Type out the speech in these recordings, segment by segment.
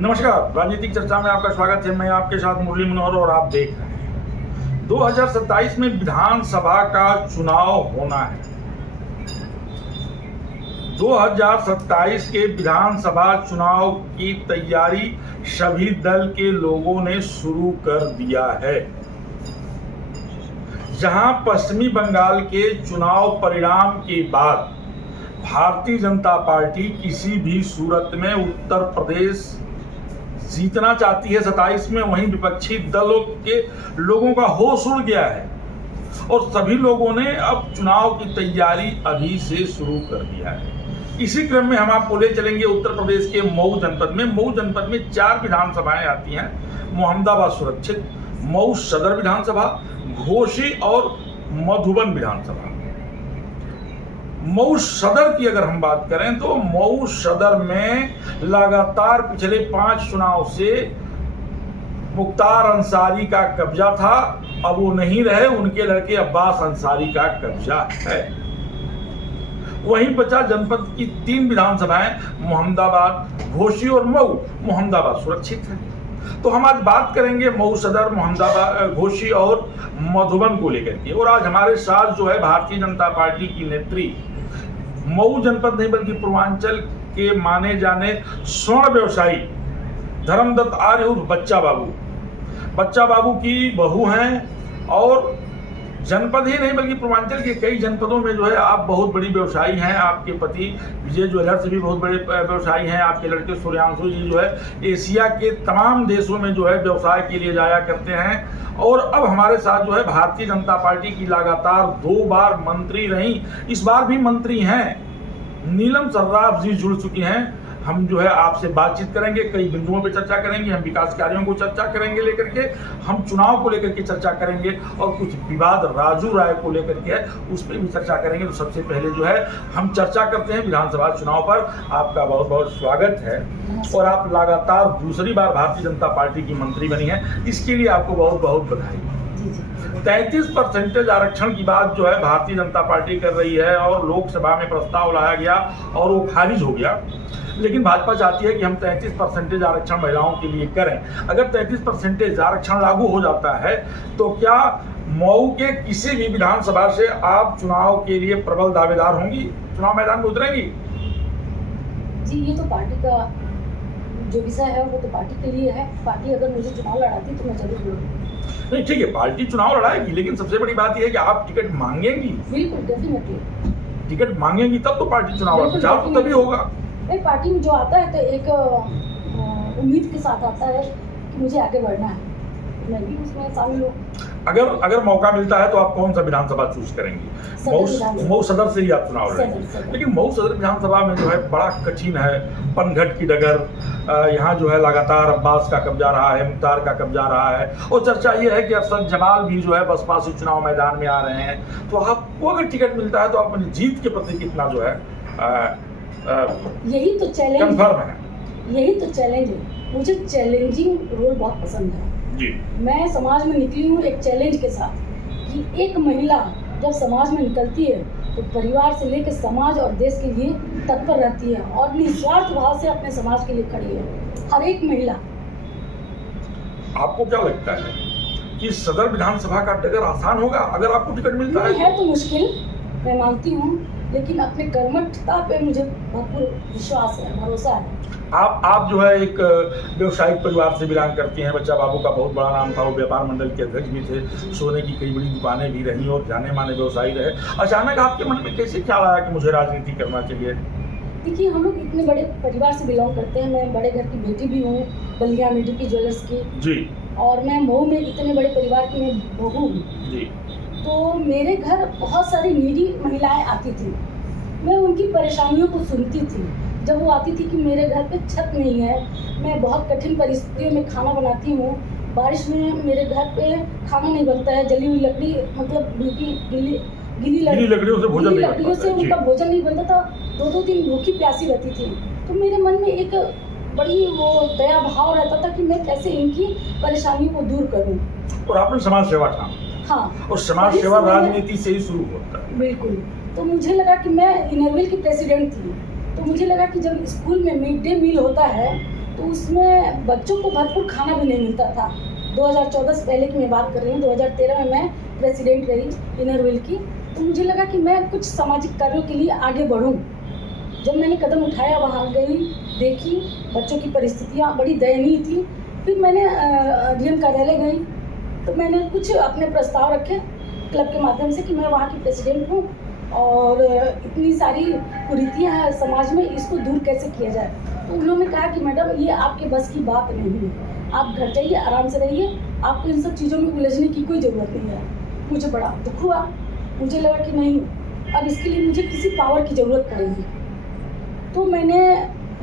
नमस्कार, राजनीतिक चर्चा में आपका स्वागत है। मैं आपके साथ मुरली मनोहर और आप देख रहे हैं 2027 में विधानसभा का चुनाव होना है। 2027 के विधानसभा चुनाव की तैयारी सभी दल के लोगों ने शुरू कर दिया है। जहां पश्चिमी बंगाल के चुनाव परिणाम के बाद भारतीय जनता पार्टी किसी भी सूरत में उत्तर प्रदेश जीतना चाहती है 27 में, वहीं विपक्षी दलों के लोगों का होश उड़ गया है और सभी लोगों ने अब चुनाव की तैयारी अभी से शुरू कर दिया है। इसी क्रम में हम आपको ले चलेंगे उत्तर प्रदेश के मऊ जनपद में। मऊ जनपद में 4 विधानसभाएं आती हैं। मोहम्मदाबाद सुरक्षित, मऊ सदर विधानसभा, घोसी और मधुबन विधानसभा। मऊ सदर की अगर हम बात करें तो मऊ सदर में लगातार पिछले 5 चुनाव से मुख्तार अंसारी का कब्जा था। अब वो नहीं रहे, उनके लड़के अब्बास अंसारी का कब्जा है। वहीं बचा जनपद की 3 विधानसभाएं मोहम्मदाबाद, घोसी और मऊ। मोहम्मदाबाद सुरक्षित है। तो हम आज बात करेंगे मऊ सदर, मोहम्मदाबाद, घोसी और मधुबन को लेकर के। और आज हमारे साथ जो है भारतीय जनता पार्टी की नेत्री, मऊ जनपद नहीं बल्कि पूर्वांचल के माने जाने स्वर्ण व्यवसायी धर्मदत्त आर्य उर्फ बच्चा बाबू की बहू हैं और जनपद ही नहीं बल्कि पूर्वांचल के कई जनपदों में जो है आप बहुत बड़ी व्यवसायी हैं। आपके पति विजय ज्वेलर्स भी बहुत बड़े व्यवसायी हैं। आपके लड़के सूर्यांशु जी जो है एशिया के तमाम देशों में जो है व्यवसाय के लिए जाया करते हैं। और अब हमारे साथ जो है भारतीय जनता पार्टी की लगातार 2 बार मंत्री रही, इस बार भी मंत्री हैं, नीलम सर्राफ जी जुड़ चुकी हैं। हम जो है आपसे बातचीत करेंगे, कई बिंदुओं पे चर्चा करेंगे, हम विकास कार्यों को चर्चा करेंगे लेकर के, हम चुनाव को लेकर के चर्चा करेंगे और कुछ विवाद राजू राय को लेकर के उस पर भी चर्चा करेंगे। तो सबसे पहले जो है हम चर्चा करते हैं विधानसभा चुनाव पर। आपका बहुत बहुत स्वागत है और आप लगातार दूसरी बार भारतीय जनता पार्टी की मंत्री बनी है, इसके लिए आपको बहुत बहुत बधाई। 33% आरक्षण की बात जो है भारतीय जनता पार्टी कर रही है और लोकसभा में प्रस्ताव लाया गया और वो खारिज हो गया। लेकिन भाजपा चाहती है कि हम 33% आरक्षण महिलाओं के लिए करें। अगर 33% आरक्षण लागू हो जाता है तो क्या मऊ के किसी भी विधानसभा से आप चुनाव के लिए प्रबल दावेदार होंगी, चुनाव मैदान में उतरेंगी? जी, ये तो पार्टी का जो विषय है वो तो पार्टी के लिए है। पार्टी अगर मुझे चुनाव लड़ाती तो मैं जरूर लड़ूंगी। नहीं, ठीक है, पार्टी चुनाव लड़ाएगी, लेकिन सबसे बड़ी बात यह है कि आप टिकट मांगेंगी। बिल्कुल, डेफिनेटली टिकट मांगेंगी तब तो पार्टी चुनाव प्रचार तो तभी होगा। भाई, पार्टी में जो आता है तो एक उम्मीद के साथ आता है कि मुझे आगे बढ़ना है, मैं भी उसमें शामिल हूँ। अगर मौका मिलता है तो आप कौन सा विधानसभा चूज करेंगी? मऊ सदर से ही आप चुनाव लड़ेंगे। लेकिन मऊ सदर विधानसभा में जो है बड़ा कठिन है, पनघट की डगर। यहाँ जो है लगातार अब्बास का कब्जा रहा है, मुख्तार का कब्जा रहा है और चर्चा ये है कि अरशद जमाल भी जो है बसपा से चुनाव मैदान में आ रहे हैं। तो आपको अगर टिकट मिलता है तो आप अपनी जीत के प्रति कितना जो है यही तो चैलेंज कंफर्म है? यही तो चैलेंज है। मुझे चैलेंजिंग रोल बहुत पसंद है जी। मैं समाज में निकली हूँ एक चैलेंज के साथ कि एक महिला जब समाज में निकलती है तो परिवार से लेकर समाज और देश के लिए तत्पर रहती है और निस्वार्थ भाव से अपने समाज के लिए खड़ी है हर एक महिला। आपको क्या लगता है कि सदर विधानसभा का डगर आसान होगा अगर आपको टिकट मिलता है? है तो मुश्किल, मैं मानती हूँ, लेकिन अपने कर्मठता पे मुझे भरपूर विश्वास है, भरोसा है। आप जो है एक व्यवसायिक परिवार से बिलोंग करती हैं। बच्चा बाबू का बहुत बड़ा नाम था, वो व्यापार मंडल के अध्यक्ष भी थे, सोने की कई बड़ी दुकानें भी रहीं और जाने माने व्यवसायी रहे। अचानक आपके मन में कैसे ख्याल आया कि मुझे राजनीति करना चाहिए? देखिए, हम लोग इतने बड़े परिवार से बिलोंग करते हैं। मैं बड़े घर की बेटी भी हूँ, बलिया में डीपी ज्वेलर्स की जी, और मैं मऊ में इतने बड़े परिवार की मैं बहू हूँ जी। तो मेरे घर बहुत सारी नीडी महिलाएं आती थी, मैं उनकी परेशानियों को सुनती थी। जब वो आती थी कि मेरे घर पे छत नहीं है, मैं बहुत कठिन परिस्थितियों में खाना बनाती हूँ, बारिश में मेरे घर पे खाना नहीं बनता है, जली हुई लकड़ी, मतलब गीली लकड़ियों से उनका भोजन नहीं बनता था, 2-2 दिन भूखी प्यासी रहती थी। तो मेरे मन में एक बड़ी वो दया भाव रहता था कि मैं कैसे इनकी परेशानियों को दूर करूँ। और आपने समाज सेवा ठाना। हाँ, और समाज सेवा राजनीति से ही शुरू होता है। बिल्कुल। तो मुझे लगा कि मैं इनरविल की प्रेसिडेंट थी, तो मुझे लगा कि जब स्कूल में मिड डे मील होता है तो उसमें बच्चों को भरपूर खाना भी नहीं मिलता था। 2014 से पहले की मैं बात कर रही हूँ। 2013 में मैं प्रेसिडेंट रही इनरव्हील की, तो मुझे लगा कि मैं कुछ सामाजिक कार्यों के लिए आगे बढ़ूँ। जब मैंने कदम उठाया, वहाँ गई, देखी बच्चों की परिस्थितियाँ बड़ी दयनीय थी। फिर मैंने डीएम कार्यालय गई, तो मैंने कुछ अपने प्रस्ताव रखे क्लब के माध्यम से कि मैं वहाँ की प्रेसिडेंट हूँ और इतनी सारी कुरीतियाँ हैं समाज में, इसको दूर कैसे किया जाए। तो उन्होंने कहा कि मैडम ये आपके बस की बात नहीं है, आप घर जाइए, आराम से रहिए, आपको इन सब चीज़ों में उलझने की कोई ज़रूरत नहीं है। मुझे बड़ा दुख हुआ, मुझे लगा कि नहीं, अब इसके लिए मुझे किसी पावर की ज़रूरत पड़ेगी। तो मैंने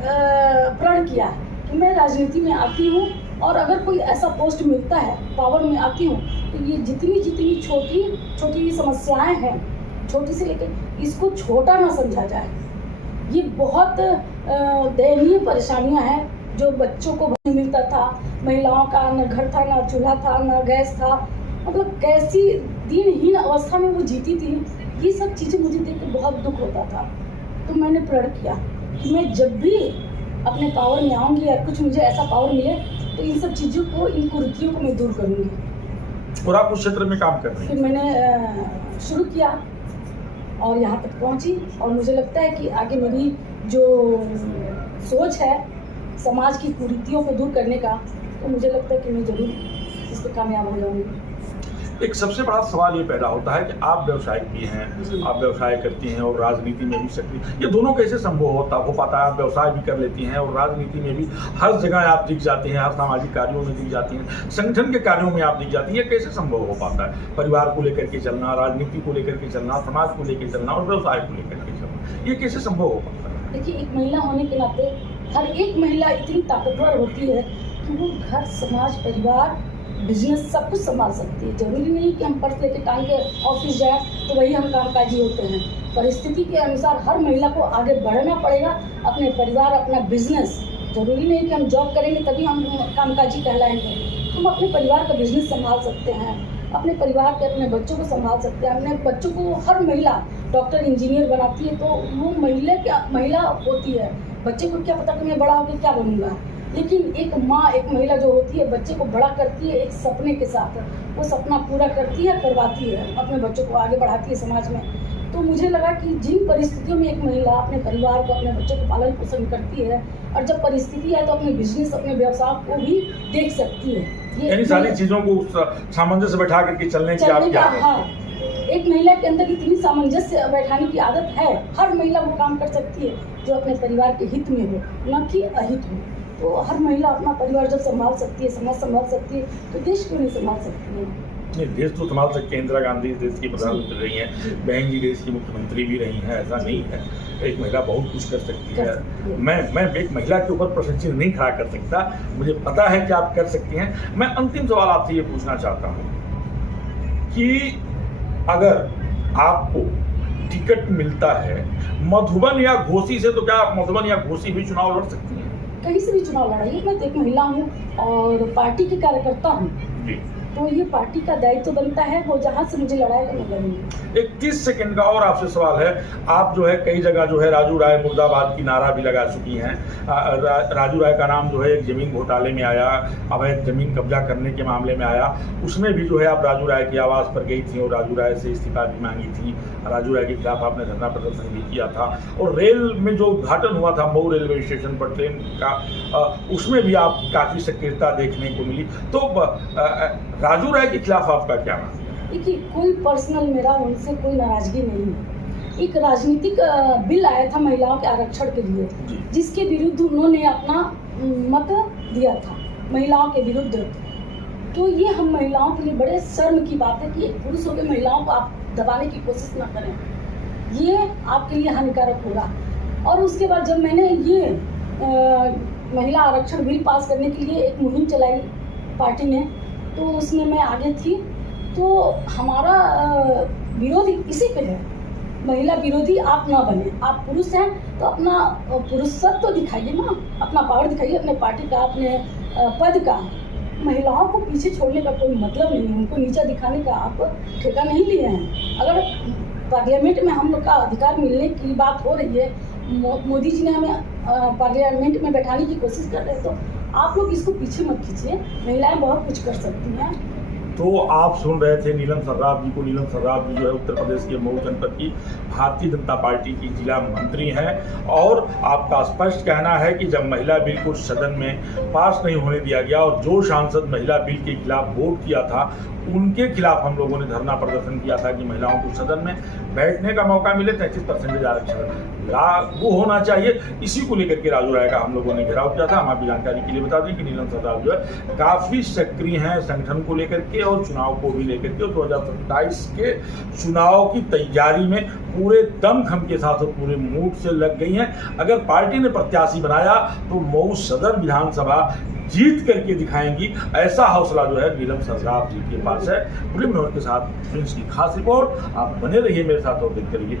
प्रण किया कि मैं राजनीति में आती हूँ और अगर कोई ऐसा पोस्ट मिलता है, पावर में आती हूँ, तो ये जितनी छोटी छोटी समस्याएं हैं, छोटी से लेकर, इसको छोटा ना समझा जाए। ये बहुत दयनीय परेशानियां हैं जो बच्चों को नहीं मिलता था, महिलाओं का न घर था, न चूल्हा था, न गैस था, मतलब कैसी दिनहीन अवस्था में वो जीती थी। ये सब चीज़ें मुझे देख कर बहुत दुख होता था। तो मैंने प्रण किया कि मैं जब भी अपने पावर में आऊँगी या कुछ मुझे ऐसा पावर मिले, तो इन सब चीज़ों को, इन कुरीतियों को मैं दूर करूँगी। और आप उस क्षेत्र में काम कर रही हैं? फिर मैंने शुरू किया और यहाँ तक पहुँची, और मुझे लगता है कि आगे मेरी जो सोच है समाज की कुरीतियों को दूर करने का, तो मुझे लगता है कि मैं ज़रूर इस पर कामयाब हो जाऊँगी। एक सबसे बड़ा सवाल ये पैदा होता है कि आप व्यवसायिक भी हैं, आप व्यवसाय करती हैं और राजनीति में भी सक्रिय, ये दोनों कैसे संभव हो पाता है? आप व्यवसाय भी कर लेती हैं और राजनीति में भी हर जगह आप दिख जाती हैं, हर सामाजिक कार्यों में दिख जाती हैं, संगठन के कार्यों में आप दिख जाती हैं, कैसे संभव हो पाता है? परिवार को लेकर के चलना, राजनीति को लेकर के चलना, समाज को लेकर चलना और व्यवसाय को लेकर के चलना, ये कैसे संभव हो पाता है? देखिए, एक महिला होने के नाते हर एक महिला इतनी ताकतवर होती है कि वो घर, समाज, परिवार, बिजनेस सब कुछ संभाल सकती है। जरूरी नहीं कि हम पर्स लेके टांग के ऑफिस जाए तो वही हम कामकाजी होते हैं। परिस्थिति के अनुसार हर महिला को आगे बढ़ना पड़ेगा, अपने परिवार, अपना बिजनेस। जरूरी नहीं कि हम जॉब करेंगे तभी हम कामकाजी कहलाएंगे। हम अपने परिवार का बिजनेस संभाल सकते हैं, अपने परिवार के, अपने बच्चों को संभाल सकते हैं। अपने बच्चों को हर महिला डॉक्टर, इंजीनियर बनाती है, तो वो महिला होती है। बच्चे को क्या पता कि मैं बड़ा होकर क्या बनूंगा, लेकिन एक माँ, एक महिला जो होती है, बच्चे को बड़ा करती है एक सपने के साथ, वो सपना पूरा करती है, करवाती है, अपने बच्चों को आगे बढ़ाती है समाज में। तो मुझे लगा कि जिन परिस्थितियों में एक महिला अपने परिवार को, अपने बच्चों को पालन पोषण करती है, और जब परिस्थिति है तो अपने बिजनेस, अपने व्यवसाय को भी देख सकती है। यानी सारी चीजों को सामंजस्य बैठा करके चलने की आप क्या? हाँ, एक महिला के अंदर इतनी सामंजस्य बैठाने की आदत है। हर महिला वो काम कर सकती है जो अपने परिवार के हित में हो, न कि अहित हो। तो हर महिला अपना परिवार जब संभाल सकती है, समाज संभाल सकती है, तो देश क्यों नहीं संभाल सकती है? नहीं, देश तो संभाल सकते हैं। इंदिरा गांधी देश की प्रधानमंत्री रही हैं, बहन जी देश की मुख्यमंत्री भी रही हैं, ऐसा नहीं है। एक महिला बहुत कुछ कर सकती है। मैं एक महिला के ऊपर प्रश्न चिन्ह नहीं खड़ा कर सकता, मुझे पता है कि आप कर सकती हैं। मैं अंतिम सवाल आपसे ये पूछना चाहता हूँ कि अगर आपको टिकट मिलता है मधुबन या घोसी से, तो क्या आप मधुबन या घोसी भी चुनाव लड़ सकती हैं? कहीं से भी चुनाव लड़ाइए। मैं तो एक महिला हूँ और पार्टी की कार्यकर्ता हूँ, तो ये पार्टी का दायित्व बनता है, वो जहाँ से मुझे लड़ाएगा मैं लड़ूंगी। एक 30 सेकंड का और आपसे सवाल है। आप जो है कई जगह जो है राजू राय मुर्दाबाद की नारा भी लगा चुकी हैं। राजू राय का नाम जो है एक जमीन घोटाले में आया, अवैध जमीन कब्जा करने के मामले में आया, उसमें भी जो है आप राजू राय की आवाज़ पर गई थी और राजू राय से इस्तीफा भी मांगी थी। राजू राय के खिलाफ आपने धरना प्रदर्शन भी किया था, और रेल में जो उद्घाटन हुआ था मऊ रेलवे स्टेशन पर ट्रेन का, उसमें भी आप काफ़ी सक्रियता देखने को मिली। तो राजू राय के खिलाफ आपका क्या मानना है? देखिए, कोई पर्सनल मेरा उनसे कोई नाराजगी नहीं है। एक राजनीतिक बिल आया था महिलाओं के आरक्षण के लिए, जिसके विरुद्ध उन्होंने अपना मत दिया था, महिलाओं के विरुद्ध। तो ये हम महिलाओं के लिए बड़े शर्म की बात है कि एक पुरुष होकर महिलाओं को आप दबाने की कोशिश ना करें, ये आपके लिए हानिकारक होगा। और उसके बाद जब मैंने ये महिला आरक्षण बिल पास करने के लिए एक मुहिम चलाई पार्टी ने, तो उसमें मैं आगे थी। तो हमारा विरोध इसी पे है, महिला विरोधी आप ना बने। आप पुरुष हैं तो अपना पुरुषत्व तो दिखाइए ना, अपना पावर दिखाइए, अपने पार्टी का, अपने पद का। महिलाओं को पीछे छोड़ने का कोई मतलब नहीं है, उनको नीचा दिखाने का आप ठेका नहीं लिए हैं। अगर पार्लियामेंट में हम लोग का अधिकार मिलने की बात हो रही है मोदी जी ने हमें पार्लियामेंट में बैठाने की कोशिश कर रहे हैं, तो आप लोग इसको पीछे मत खींचिए, महिलाएं बहुत कुछ कर सकती हैं। तो आप सुन रहे थे नीलम सर्राफ जी को। नीलम सर्राफ जी जो है उत्तर प्रदेश के मऊ जनपद की भारतीय जनता पार्टी की जिला मंत्री हैं, और आपका स्पष्ट कहना है कि जब महिला बिल को सदन में पास नहीं होने दिया गया और जो सांसद महिला बिल के खिलाफ वोट किया था उनके खिलाफ हम लोगों ने धरना प्रदर्शन किया था कि महिलाओं को सदन में बैठने का मौका मिले, 33% आरक्षण लागू होना चाहिए। इसी को लेकर के राजू राय का हम लोगों ने घेराव किया था। हम आपकी जानकारी के लिए बता दें कि नीलम सर्राफ जो है काफ़ी सक्रिय हैं संगठन को लेकर के और चुनाव को भी लेकर के। 2027 के चुनाव की तैयारी में पूरे दमखम के साथ और पूरे मूड से लग गई हैं। अगर पार्टी ने प्रत्याशी बनाया तो मऊ सदर विधानसभा जीत करके दिखाएंगी, ऐसा हौसला जो है नीलम सर्राफ जी के पास है। मुरली मनोहर के साथ प्रिंस की खास रिपोर्ट। आप बने रहिए मेरे साथ और देखते रहिए।